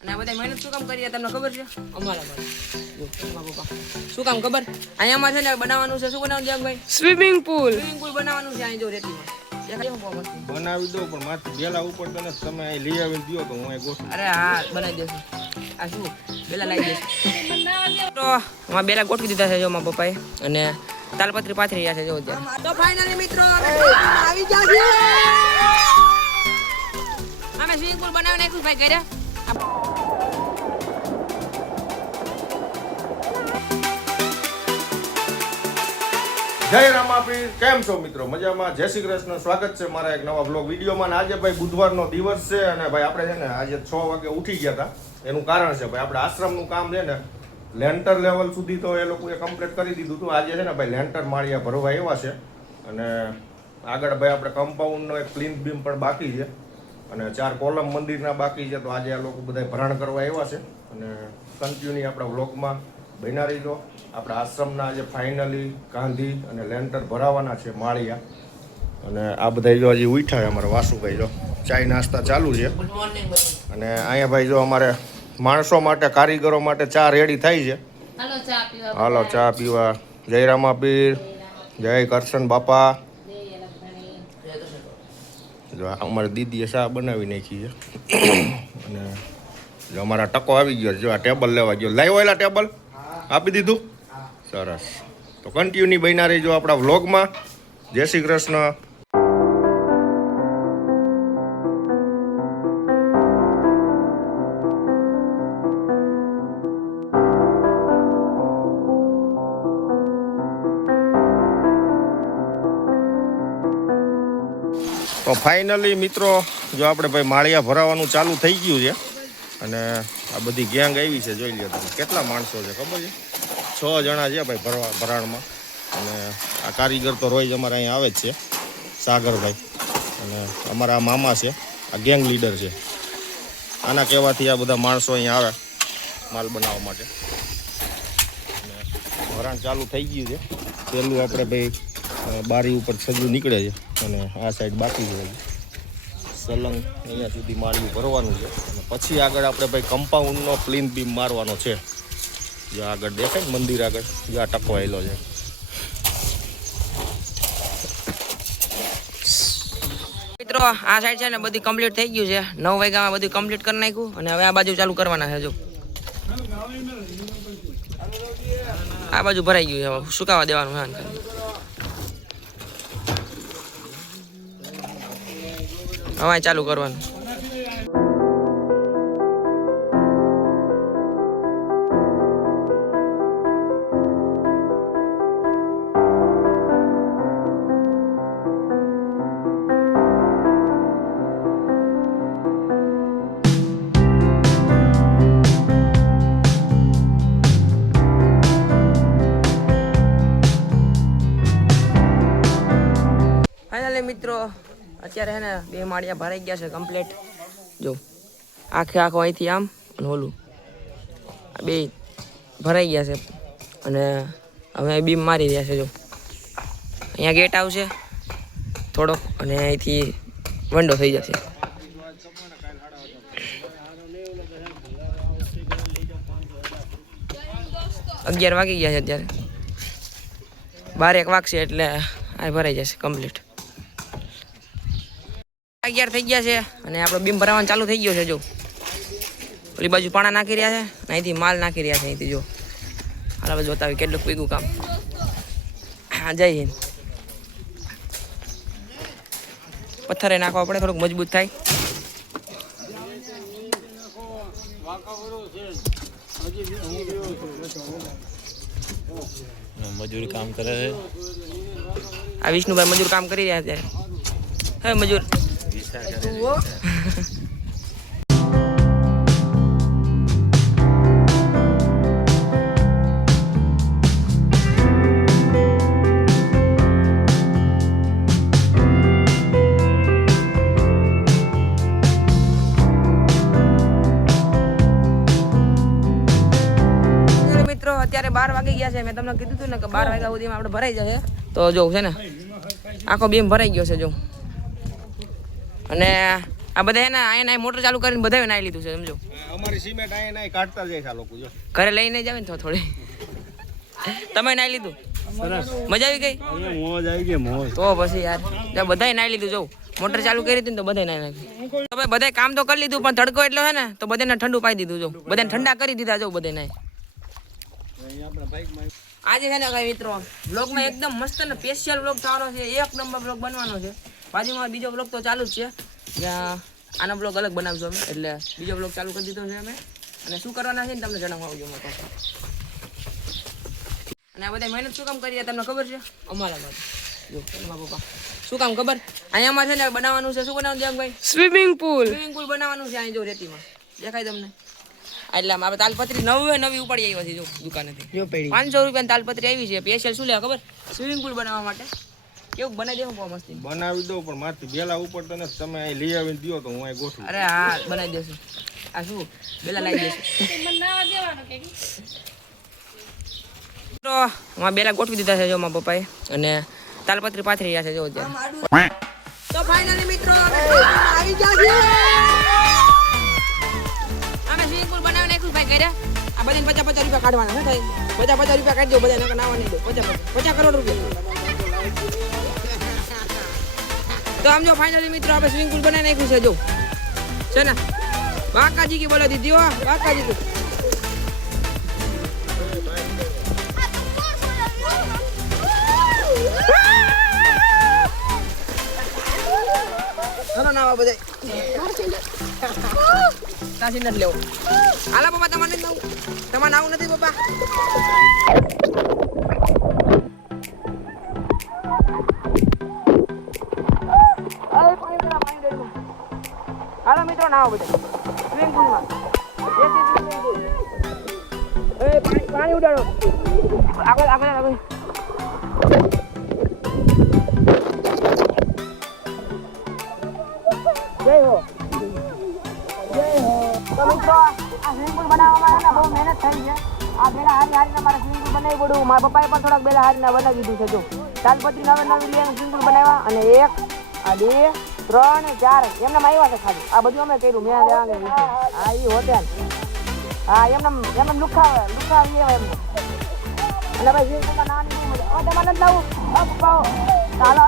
અને આ બધા મહેનત શું કામ કરી તમને ખબર છે? અમારા પપ્પા શું કામ ખબર? અહીંયામાં છે ને બનાવવાનું છે. શું બનાવવાનું છે ભાઈ? સ્વિમિંગ પુલ બનાવવાનું છે. અહીં જો રેતીમાં બનાવી દો પણ માથે બેલા ઉપર તને તમે અહીં લઈ આવીને દો તો હું અહીં ગોઠવું. અરે હા બનાવી દેશું. આ શું બેલા લાવી દેશું. તો અમારા બેલા ગોઠવી દીધા છે જો મારા પપ્પાએ અને તાલપત્રી પાથરી રહ્યા છે જો અત્યારે. તો ફાઇનલી મિત્રો આવી ગયા છે. અમે સ્વિમિંગ પુલ બનાવી નાખ્યું ભાઈ ઘરે. જય રામાપીર, કેમ છો મિત્રો? મજામાં? જય શ્રી કૃષ્ણ. સ્વાગત છે મારા એક નવા બ્લોગ વિડીયોમાં. આજે ભાઈ બુધવારનો દિવસ છે અને ભાઈ આપણે છે ને આજે 6 વાગે ઉઠી ગયા હતા. એનું કારણ છે ભાઈ આપણે આશ્રમનું કામ છે ને લેન્ટર લેવલ સુધી તો એ લોકોએ કમ્પ્લીટ કરી દીધું હતું. આજે છે ને ભાઈ લેન્ટર માળિયા ભરવા એવા છે અને આગળ ભાઈ આપણે કમ્પાઉન્ડનો એક પ્લિન્થ બીમ પણ બાકી છે અને 4 કોલમ મંદિરના બાકી છે. તો આજે આ લોકો બધા ભરાણ કરવા એવા છે અને કન્ટિન્યુ આપણા વ્લોગમાં બન્યા રહીજો. આપણા આશ્રમના આજે ફાઇનલી કાંધી અને લેન્ટર ભરાવાના છે માળિયા અને આ બધા જો હજી ઉઠ્યા છે અમારા વાસુભાઈ જો ચાય નાસ્તા ચાલુ છે અને અહીંયા ભાઈ જો અમારે માણસો માટે કારીગરો માટે ચા રેડી થાય છે. હાલો ચા પીવા. જય રામાપીર, જય કરશન બાપા. જો અમારી દીદીએ ચા બનાવી નાખી છે અને જો અમારા ટકો આવી ગયો જો આ ટેબલ લેવા ગયો. લાવ્યો એલા ટેબલ આપી દીધું. સરસ. તો કન્ટિન્યુ બન્યા રહીજો આપણા વ્લોગમાં. જય શ્રી કૃષ્ણ. તો ફાઇનલી મિત્રો જો આપણે ભાઈ માળિયા ભરાવાનું ચાલુ થઈ ગયું છે અને આ બધી ગેંગ આવી છે. જોઈ લો તમે કેટલા માણસો છે ખબર છે? 6 જણા છે ભાઈ ભરાણમાં અને આ કારીગર તો રોજ અમારે અહીંયા આવે જ છે સાગરભાઈ અને અમારા આ મામા છે, આ ગેંગ લીડર છે. આના કહેવાથી આ બધા માણસો અહીંયા આવે માલ બનાવવા માટે અને ભરાણ ચાલુ થઈ ગયું છે. પહેલું આપણે ભાઈ બારી ઉપર સજ્જું નીકળે છે અને આ સાઈડ બાકી છે. સલંગ અહીંયા સુધી માળિયું ભરવાનું છે અને પછી આગળ આપણે ભાઈ કમ્પાઉન્ડનો પ્લિન્થ બીમ મારવાનો છે. જો આગળ દેખાય ને મંદિર આગળ જો આ ટકો આવેલો છે. મિત્રો આ સાઈડ છે ને બધી કમ્પ્લીટ થઈ ગયું છે. 9 વાગ્યામાં બધું કમ્પ્લીટ કરી નાખ્યું અને હવે આ બાજુ ચાલુ કરવાના છે. જો આ બાજુ ભરાઈ ગયું છે. હવે સુકાવા દેવાનું છે. હવે ચાલુ કરવાનું. ફાઇનલી મિત્રો અત્યારે છે ને 2 માળિયા ભરાઈ ગયા છે કમ્પ્લીટ. જો આખો અહીંથી આમ અને ઓલું આ 2 ભરાઈ ગયા છે અને હવે બીમ મારી રહ્યા છે. જો અહીંયા ગેટ આવશે થોડોક અને અહીંથી વિન્ડો થઈ જશે. અગિયાર વાગી ગયા છે અત્યારે. 12-1 વાગશે એટલે આ ભરાઈ જશે કમ્પ્લીટ. 11 થઈ ગયા છે અને આપણો બીમ ભરાવાનું ચાલુ થઈ ગયો છે. જો ઓલી બાજુ પાણા નાખી રહ્યા છે અહીંથી માલ નાખી રહ્યા છે. અહીંથી જો હાલ બાજુ બતાવી કેટલું પીગું કામ. હા જય હિન્દ. પથ્થરે નાખવા પડે થોડુંક મજબૂત થાય. મજૂર કામ કરે છે. આ વિષ્ણુભાઈ મજૂર કામ કરી રહ્યા છે. હવે મજૂર અત્યારે 12 વાગી ગયા છે. મેં તમને કીધું હતું ને કે 12 વાગ્યા સુધીમાં આપણે ભરાઈ જશે. તો જો છે ને આખો બીમ ભરાઈ ગયો છે. જો અને આ બધા એના અહીંયા મોટર ચાલુ કરીને બધા નાઈ લીધું છે સમજો. અમારી સિમેન્ટ અહીંયા નાઈ કાઢતા જાય છે આ લોકો જો. ઘરે લઈને જાવ ને તો થોડી. તમે નાઈ લીધું? મજા આવી ગઈ? મોજ આવી ગઈ મોજ. તો પછી યાર બધાય નાઈ લીધું જો. મોટર ચાલુ કરી હતી ને તો બધાય નાઈ નાખ્યું. તો ભાઈ બધાય કામ તો કરી લીધું પણ તડકો એટલો છે ને તો બધાને ઠંડુ પાઈ દીધું જો. બધાને ઠંડા કરી દીધા જો બધાય નાઈ. આજે છે ને કઈ મિત્રો બ્લોગમાં એકદમ મસ્ત ને સ્પેશિયલ બ્લોગ થવાનો છે. એક નંબર બ્લોગ બનવાનો છે. બાજુમાં બીજો બ્લોગ તો ચાલુ જ છે. જ્યાં આનો બ્લોગ અલગ બનાવજો અમે એટલે બીજો બ્લોગ ચાલુ કરી દીધો છે અમે. અને શું કરવાના છે ને તમને જણાવવા આવજો અમે. અને આ બધા મહેનત શું કામ કરીએ તમને ખબર છે? અમારા માટે જો મારા પપ્પા શું કામ ખબર? અહીંયામાં છે ને બનાવવાનું છે. શું બનાવવાનું છે ભાઈ? સ્વિમિંગ પુલ બનાવવાનું છે અહીં જો રેતીમાં દેખાય તમને. એટલે આપણે તાલપત્રી નવી ઉપાડી આવી હતી જો દુકાનેથી. 500 રૂપિયાની તાલપત્રી આવી છે. સ્પેશિયલ શું લેવા ખબર? સ્વિમિંગ પુલ બનાવવા માટે. કેવું બનાવી દેવું બહુ મસ્ત બનાવી દઉં પણ મારથી બેલા ઉપર તને તમે અહીં લઈ આવીને દો તો હું અહીં ગોઠવું. અરે હા બનાવી દેશું. આ શું બેલા લાવી દેશું તો માં બેલા ગોઠવી દીધા છે જો મારા પપ્પાએ. અને તાલપત્રી પાથરી રહ્યા છે જો અત્યારે. તો ફાઇનલી મિત્રો આવી ગયા છે. અમે સ્વિમિંગ પુલ બનાવી નાખ્યું ભાઈ ઘરે. આ બધી 50 રૂપિયા કાઢવાના શું થાય? 50 રૂપિયા કાઢી દો બધા નાવા નહીં દો. 50 કરોડ રૂપિયા. તો આમ જો ફાઇનલી મિત્રો આપણે સ્વિમિંગ પુલ બનાવી નાખ્યું છે જો છે ને. બાકાજી કી બોલો દીદી હો બાકાજી કી. ચલો નાવા બધા. તાસી નથી લેવો. હાલા પપ્પા તમારે નથી નાવું? તમારે નાવું નથી પપ્પા? હાલો મિત્રો નાવો બધા સ્વિમિંગ પુલમાં. પાણી ઉડાડો આગળ. જય હો. તો મિત્રો આ સ્વિમિંગ પુલ બનાવવામાં બહુ મહેનત થઈ છે. આ બેલા હારીને મારે સ્વિમિંગ પુલ બનાવી પડ્યું. મારા પપ્પાએ પણ થોડાક બેલા હારીને બનાવી દીધું છે જો. તાલપત્રી નવી લઈને સ્વિમિંગ પુલ બનાવ્યા. અને 1 આ 2 3 4 એમને આવ્યા છે ખાલી. આ બધું અમે કર્યું. મેં આ એ હોટેલ હા એમને લુખાવી એમને. અને ભાઈ સ્વિમિંગ પુલમાં નાની બહુ મજા. તમારે નથી લાવું? પપ્પા ચાલો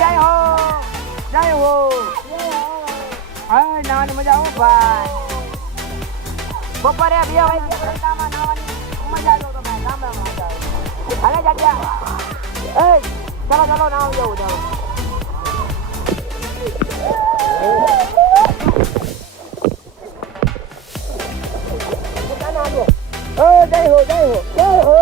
જય હો હા નાવાની મજા આવો ભાઈ. બપોરે 2 વાગ્યા રસ્તામાં નાવાની મજા આવતો તો ભાઈ. ગામડામાં મજા આવે. હાલે જાડિયા ચાલો નાવ જવું ચાલો. જય હો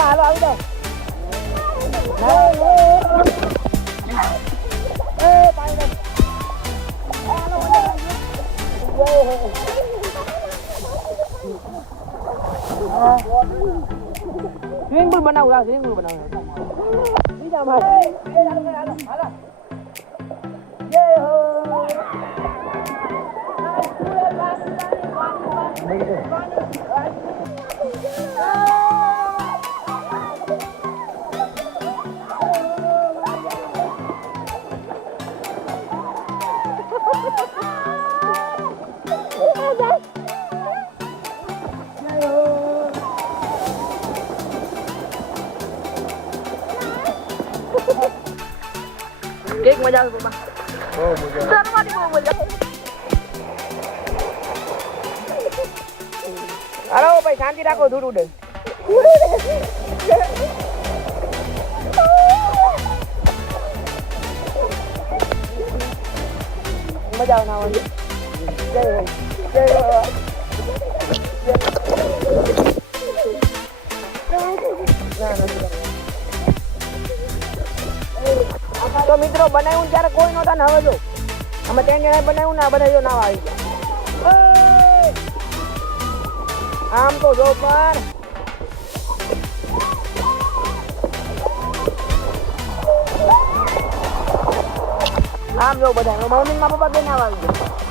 હાલો આવી જાઓ. સ્વિમિંગ પુલ બનાવું. બીજા મારે કેક મજા આવે પપ્પા. બહુ મજા આવે. હાલો ભાઈ શાંતિ રાખો. ધૂળ ઉડે. મજા આવે નાવાની. જય હો. તો મિત્રો બનાવ્યું ત્યારે કોઈ નહોતા ને હવે જો અમે 3 જણાએ બનાવ્યું ને આ બધા જો નાવા આવી ગયા. આમ તો જો પર આમ જો બધા મમ્મી માં પપ્પા બેન આવી ગયા